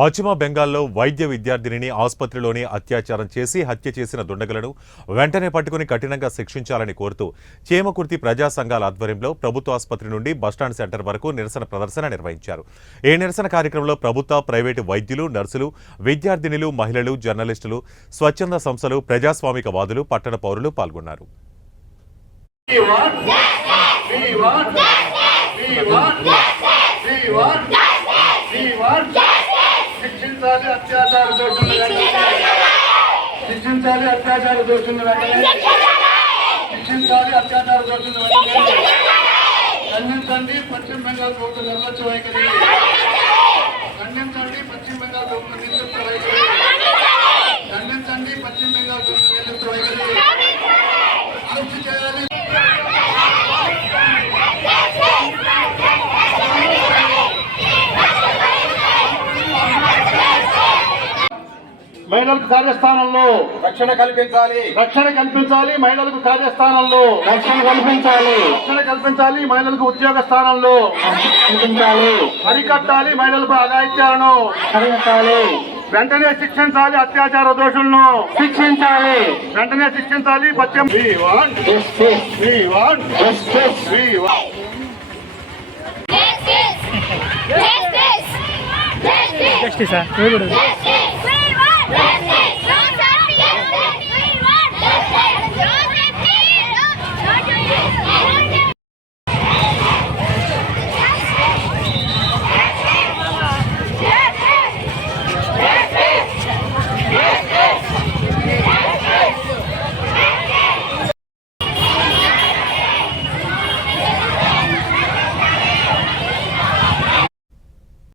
పశ్చిమ బెంగాల్లో వైద్య విద్యార్థినిని ఆసుపత్రిలోని అత్యాచారం చేసి హత్య చేసిన దుండగులను వెంటనే పట్టుకుని కఠినంగా శిక్షించాలని కోరుతూ చేమకుర్తి ప్రజా సంఘాల ఆధ్వర్యంలో ప్రభుత్వ ఆసుపత్రి నుండి బస్టాండ్ సెంటర్ వరకు నిరసన ప్రదర్శన నిర్వహించారు. ఈ నిరసన కార్యక్రమంలో ప్రభుత్వ, ప్రైవేటు వైద్యులు, నర్సులు, విద్యార్థినులు, మహిళలు, జర్నలిస్టులు, స్వచ్ఛంద సంస్థలు, ప్రజాస్వామికవాదులు, పట్టణ పౌరులు పాల్గొన్నారు. శిక్షించాలి అత్యాచార దోషులను ఖండించండి. పశ్చిమ బెంగాల్ ప్రభుత్వ నిర్లక్ష్య వైఖరి ఖండించండి. పశ్చిమ బెంగాల్ ప్రభుత్వ నిర్లక్ష్య వైఖరి ఖండించండి. పశ్చిమ బెంగాల్ ప్రభుత్వ నిర్లక్ష్య వైఖరి అరెస్టు చేయాలి. మహిళలకు కార్యస్థానంలో రక్షణ కల్పించాలి. మహిళలకు కార్యస్థానంలో రక్షణ కల్పించాలి. మహిళలకు ఉద్యోగ స్థానంలో అరికట్టాలి. మహిళలకు అఘాయిత్యాలను అరికట్టాలి. వెంటనే శిక్షించాలి. అత్యాచార దోషులను వెంటనే శిక్షించాలి. Justice, sir.